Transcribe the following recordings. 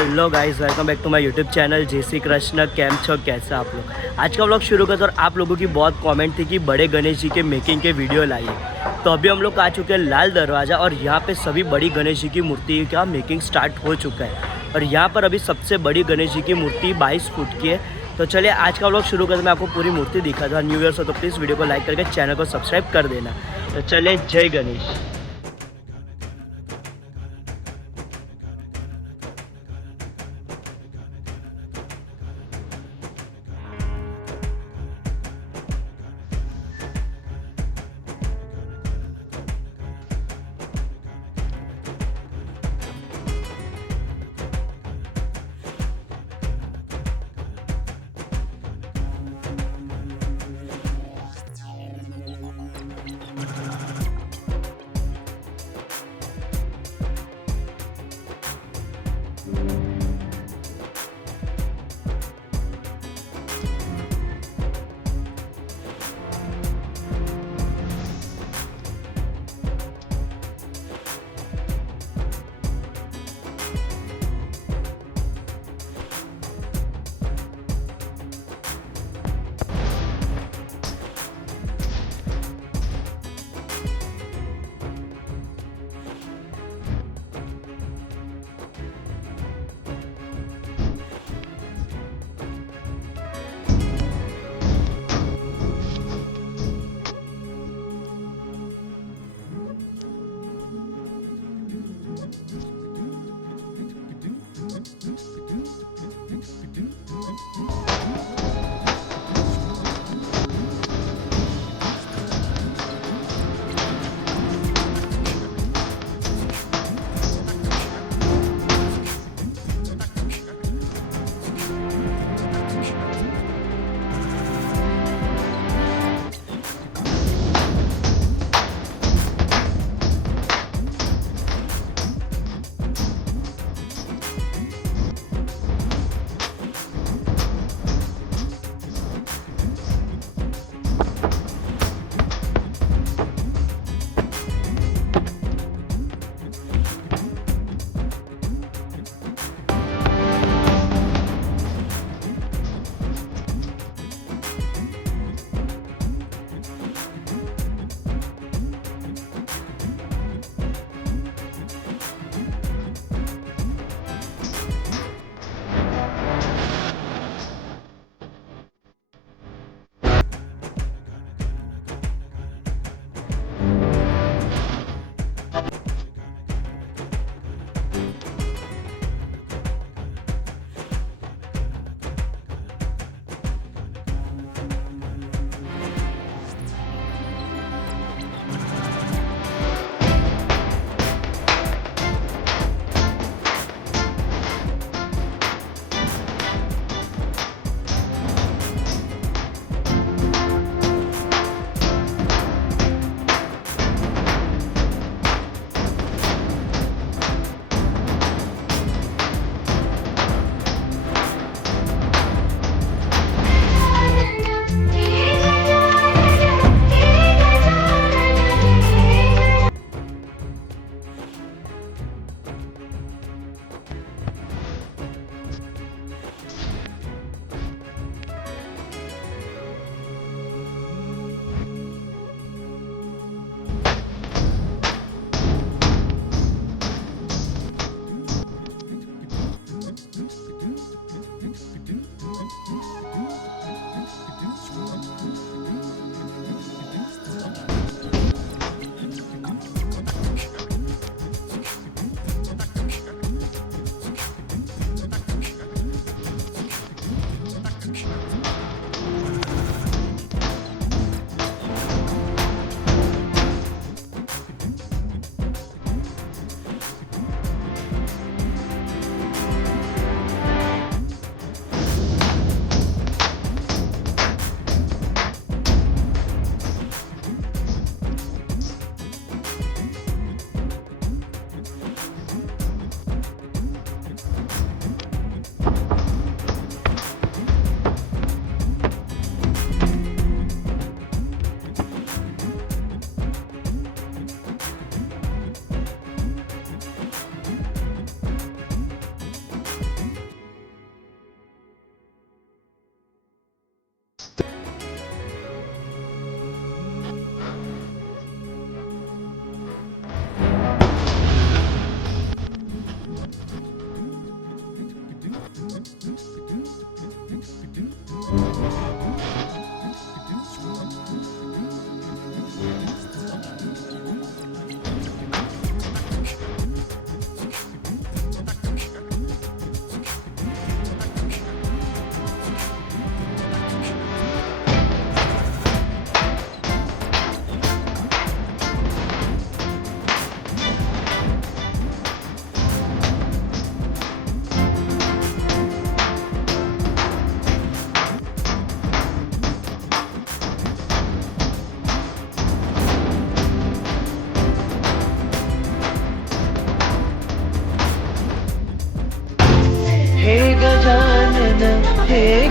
Hello guys, welcome back to my YouTube channel. जय Shri Krishna. Cam छो, कैसे आप लोग। आज का व्लॉग शुरू करते और आप लोगों की बहुत कमेंट थी कि बड़े गणेश जी के मेकिंग के वीडियो लाइए, तो अभी हम लोग आ चुके हैं लाल दरवाज़ा और यहाँ पे सभी बड़ी गणेश जी की मूर्ति का मेकिंग स्टार्ट हो चुका है। और यहाँ पर अभी सबसे बड़ी गणेश जी की मूर्ति 22 फुट की है। तो चलिए आज का व्लॉग शुरू करते मैं आपको पूरी मूर्ति दिखा दूँ। न्यू ईयर से तो प्लीज़ वीडियो को लाइक करके चैनल को सब्सक्राइब कर देना। तो चलिए, जय गणेश।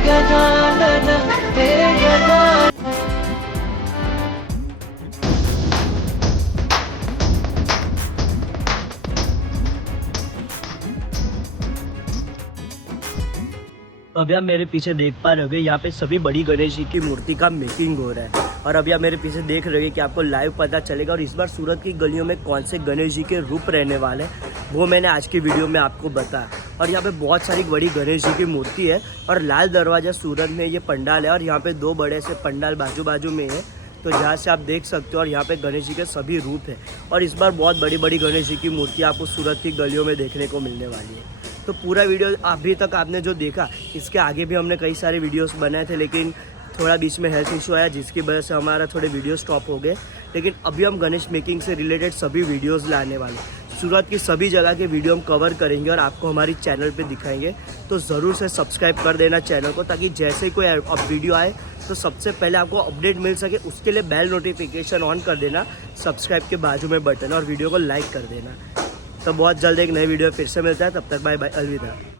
गजानन हे गजानन। अभी आप मेरे पीछे देख पा रहे होगे, यहाँ पे सभी बड़ी गणेश जी की मूर्ति का मेकिंग हो रहा है। और अभी आप मेरे पीछे देख रहे होगे कि आपको लाइव पता चलेगा। और इस बार सूरत की गलियों में कौन से गणेश जी के रूप रहने वाले हैं वो मैंने आज की वीडियो में आपको बताया। और यहाँ पे बहुत सारी बड़ी गणेश जी की मूर्ति है। और लाल दरवाजा सूरत में ये पंडाल है। और यहाँ पे 2 बड़े से पंडाल बाजू बाजू में है, तो जहाँ से आप देख सकते हो। और यहाँ पे गणेश जी के सभी रूप हैं। और इस बार बहुत बड़ी बड़ी गणेश जी की मूर्ति आपको सूरत की गलियों में देखने को मिलने वाली है। तो पूरा वीडियो अभी तक आपने जो देखा, इसके आगे भी हमने कई सारे वीडियोस बनाए थे, लेकिन थोड़ा बीच में हेल्थ इशू आया जिसकी वजह से हमारा थोड़े वीडियो स्टॉप हो गए। लेकिन अभी हम गणेश मेकिंग से रिलेटेड सभी वीडियोस लाने वाले हैं। सूरत की सभी जगह के वीडियो हम कवर करेंगे और आपको हमारी चैनल पे दिखाएंगे। तो ज़रूर से सब्सक्राइब कर देना चैनल को, ताकि जैसे ही कोई वीडियो आए तो सबसे पहले आपको अपडेट मिल सके। उसके लिए बेल नोटिफिकेशन ऑन कर देना, सब्सक्राइब के बाजू में बटन, और वीडियो को लाइक कर देना। तो बहुत जल्द एक नई वीडियो फिर से मिलता है। तब तक बाय बाय, अलविदा।